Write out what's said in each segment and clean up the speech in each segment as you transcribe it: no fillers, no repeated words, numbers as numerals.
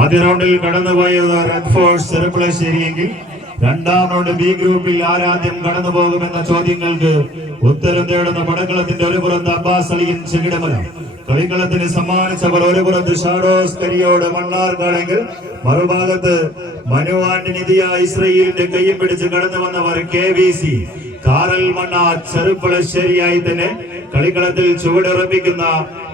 ആദ്യ റൗണ്ടിൽ കടന്നുപോയത് റെഡ് ഫോഴ്സ് ചെറുപ്പുളശ്ശേരിയെങ്കിൽ രണ്ടാം റൗണ്ട് ബി ഗ്രൂപ്പിൽ ആരാദ്യം കടന്നു പോകുമെന്ന ചോദ്യങ്ങൾക്ക് ഉത്തരം തേടുന്ന പടക്കളത്തിന്റെ ഒരു പുറത്ത് അബ്ബാസ് അലിയൻ ചെകിടമല, കളിക്കളത്തിന് സമ്മാനിച്ചവർ ഒരു പുറത്ത് ഷാഡോസ് കരിയോട് മണ്ണാർക്കാടെങ്കിൽ മറുഭാഗത്ത് മനു ആന്റണി ഇസ്രയേലിന്റെ കയ്യും പിടിച്ച് കടന്നു വന്നവർ KVC കാറൽ മണ്ണ ചെറുപ്പുളശ്ശേരിയായി തന്നെ കളിക്കളത്തിൽ ചുവടുറപ്പിക്കുന്ന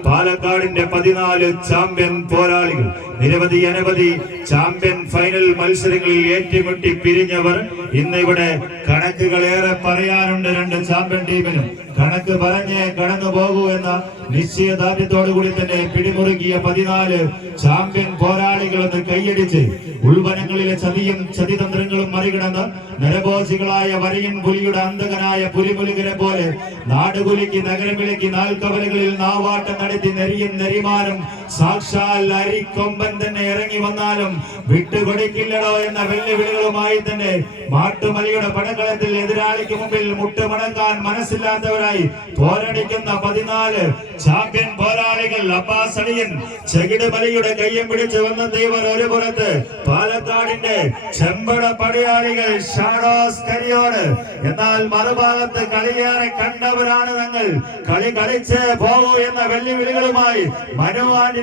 പാലക്കാടിന്റെ 14 ചാമ്പ്യൻ പോരാളികൾ. നിരവധി അനവധി ചാമ്പ്യൻ ഫൈനൽ മത്സരങ്ങളിൽ ഏറ്റുമുട്ടി പിരിഞ്ഞവർ. ഇന്ന് ഇവിടെ കണക്കുകളേറെ പറയാനുണ്ട്. രണ്ട് ചാമ്പ്യൻ ടീമിനും കണക്ക് പറഞ്ഞ് കടന്നു പോകൂ എന്ന നിശ്ചയദാർഢ്യത്തോടുകൂടി തന്നെ പിടിമുറുക്കിയ 14 ചാമ്പ്യൻ പോരാളികളെന്ന് കൈയടിച്ച് ഉൾവനങ്ങളിലെ ചതിയും ചതിതന്ത്രങ്ങളും മറികടന്ന് നരഭോജികളായ വരയൻ പുലിയുടെ അന്തകനായ പുലിമുലികരെ പോലെ നാടുകുലിക്ക് നഗരമിളക്കി നാൽക്കവലകളിൽ നാവാട്ടം നടത്തി നെരിയും നെരിമാനും സാക്ഷാൽ അരിക്കൊമ്പൻ തന്നെ ഇറങ്ങി വന്നാലും വിട്ടുകൊടുക്കില്ലടോ എന്ന വെല്ലുവിളികളുമായി തന്നെ മാട്ടുമലയുടെ പടക്കളത്തിൽ എതിരാളിക്ക് മുമ്പിൽ മുട്ടുമടക്കാൻ മനസ്സില്ലാത്തവരായി പോരടിക്കുന്ന 14 ചാമ്പ്യൻ പോരാളികൾ. അബ്ബാസ് അലിയൻ ചെകിടുമലയുടെ കയ്യം പിടിച്ച് വന്ന ദൈവർ ഒരു പുറത്ത് പാലക്കാടിന്റെ ചെമ്പട പടയാളികൾ ഷാഡോസ് കരിയോട്. എന്നാൽ മറുഭാഗത്ത് കളിയേറെ കണ്ടവരാണ് ഞങ്ങൾ. കളി കളിച്ച് പോകൂ എന്ന വെല്ലുവിളികളുമായി മനു ആന്റണി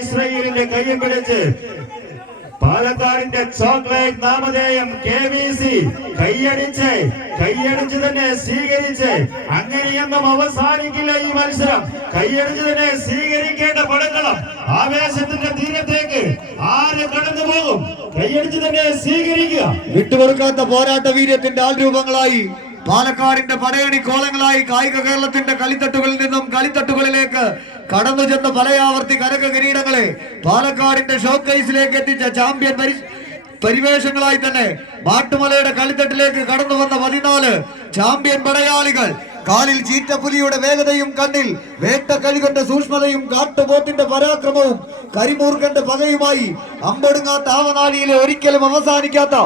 ഇസ്രയേലിന്റെ കയ്യം പിടിച്ച് പാലക്കാടിന്റെ ചോക്ലേറ്റ് നാമധേയം KVC കൈയടിച്ച് തന്നെ സ്വീകരിച്ച് അങ്ങനെയൊന്നും അവസാനിക്കില്ല ഈ മത്സരം. കൈയടിച്ച് തന്നെ സ്വീകരിക്കേണ്ട പടക്കളം ആവേശത്തിന്റെ തീരത്തേക്ക് ആര് കടന്നു പോകും? കൈയടിച്ച് തന്നെ സ്വീകരിക്കുക. വിട്ടുകൊടുക്കാത്ത പോരാട്ട വീര്യത്തിന്റെ ആൾരൂപങ്ങളായി പാലക്കാടിന്റെ പടയണി കോളങ്ങളായി കായിക കേരളത്തിന്റെ കളിത്തട്ടുകളിൽ നിന്നും കളിത്തട്ടുകളിലേക്ക് കടന്നു ചെന്ന് പലയാവർത്തി കരക കിരീടങ്ങളെ പാലക്കാടിന്റെ ഷോക്കേസിലേക്ക് എത്തിച്ച ചാമ്പ്യൻ പരിവേഷങ്ങളായി തന്നെ മാട്ടുമലയുടെ കളിത്തട്ടിലേക്ക് കടന്നു വന്ന 14 ചാമ്പ്യൻ പടയാളികൾ. കാലിൽ ചീറ്റപ്പുലിയുടെ വേഗതയും കണ്ണിൽ വേട്ടക്കഴുകന്റെ സൂക്ഷ്മതയും കാട്ടുപോത്തിന്റെ പരാക്രമവും കരിമൂർഖന്റെ പകയുമായി അമ്പൊടുങ്ങാത്ത ആവനാഴിയിലെ ഒരിക്കലും അവസാനിക്കാത്ത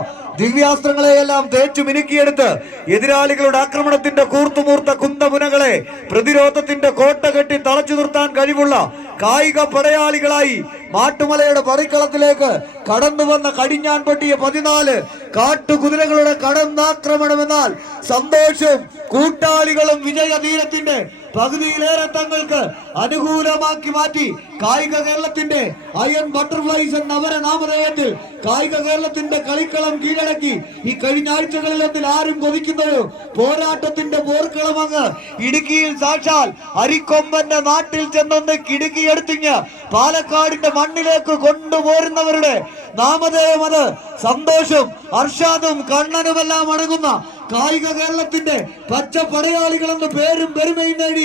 ദിവ്യാസ്ത്രങ്ങളെയെല്ലാം തേച്ചു മിനുക്കിയെടുത്ത് എതിരാളികളുടെ ആക്രമണത്തിന്റെ കൂർത്തുമൂർത്ത കുന്തമുനകളെ പ്രതിരോധത്തിന്റെ കോട്ട കെട്ടി തളച്ചു നിർത്താൻ കഴിവുള്ള കായിക പടയാളികളായി മാട്ടുമലയുടെ പറിക്കളത്തിലേക്ക് കടന്നു വന്ന കടിഞ്ഞാൻപൊട്ടിയ 14 കാട്ടുകുതിരകളുടെ കടന്നാക്രമണമെന്നാൽ സന്തോഷവും കൂട്ടാളികളും വിജയതീരത്തിന്റെ പകുതിയിലേറെ തങ്ങൾക്ക് അനുകൂലമാക്കി മാറ്റി കായിക കേരളത്തിന്റെ അയൺ ബട്ടർഫ്ലൈസ് എന്ന അവരനാമധേയത്തിൽ കായിക കേരളത്തിന്റെ കളിക്കളം കീഴടക്കി ഈ കഴിഞ്ഞ ആഴ്ചകളിലൊന്നിൽ ആരും കൊതിക്കുന്നത് പോരാട്ടത്തിന്റെ പോർക്കളം അങ്ങ് ഇടുക്കിയിൽ സാക്ഷാൽ അരിക്കൊമ്പന്റെ നാട്ടിൽ ചെന്നൊന്ന് കിടുക്കിയെടുത്തിഞ്ഞ് പാലക്കാടിന്റെ മണ്ണിലേക്ക് കൊണ്ടുപോരുന്നവരുടെ നാമധേയം അത് സന്തോഷും അർഷാദും കണ്ണനുമെല്ലാം അടങ്ങുന്ന കായിക കേരളത്തിന്റെ പച്ച പടയാളികളെന്ന് പേരും പെരുമയും നേടിയ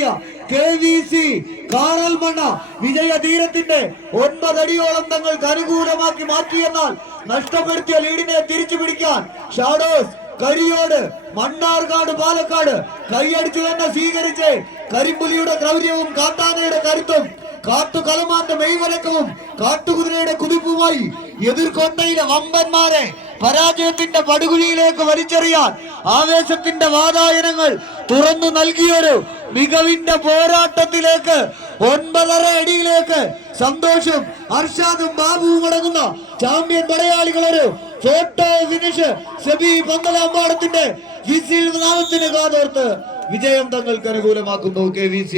KVC കാറൽ മണ്ണ വിജയതീരത്തിന്റെ 9 അടിയോളം തങ്ങൾക്ക് അനുകൂലമാക്കി മാറ്റിയെന്നാൽ നഷ്ടപ്പെടുത്തിയ ലീഡിനെ തിരിച്ചു പിടിക്കാൻ ഷാഡോസ് കരിയോട് മണ്ണാർക്കാട് പാലക്കാട് കൈയടിച്ചു തന്നെ സ്വീകരിച്ച് കരിമ്പുലിയുടെ ക്രൗര്യവും കാട്ടാനയുടെ കരുത്തും കാട്ടുകലമാന്റെ മെയ്വലക്കവും കാട്ടുകുതിരയുടെ കുതിപ്പുമായി എതിർക്കൊണ്ടയിലെ വമ്പന്മാരെ പരാജയത്തിന്റെ പടുകുഴിയിലേക്ക് വലിച്ചെറിയാൻ ആവേശത്തിന്റെ വാതായനങ്ങൾ തുറന്നു നൽകിയൊരു മികവിന്റെ പോരാട്ടത്തിലേക്ക് 9.5 അടിയിലേക്ക് സന്തോഷും അർഷാദും ബാബുവും അടങ്ങുന്ന ചാമ്പ്യൻ പടയാളികളൊരു ഫോട്ടോ ഫിനിഷ് സെബി പന്തലാമ്പാടത്തിന്റെ വിസിൽ നാദത്തിന് കാതോർത്ത് വിജയം തങ്ങൾക്ക് അനുകൂലമാക്കുന്നു KVC.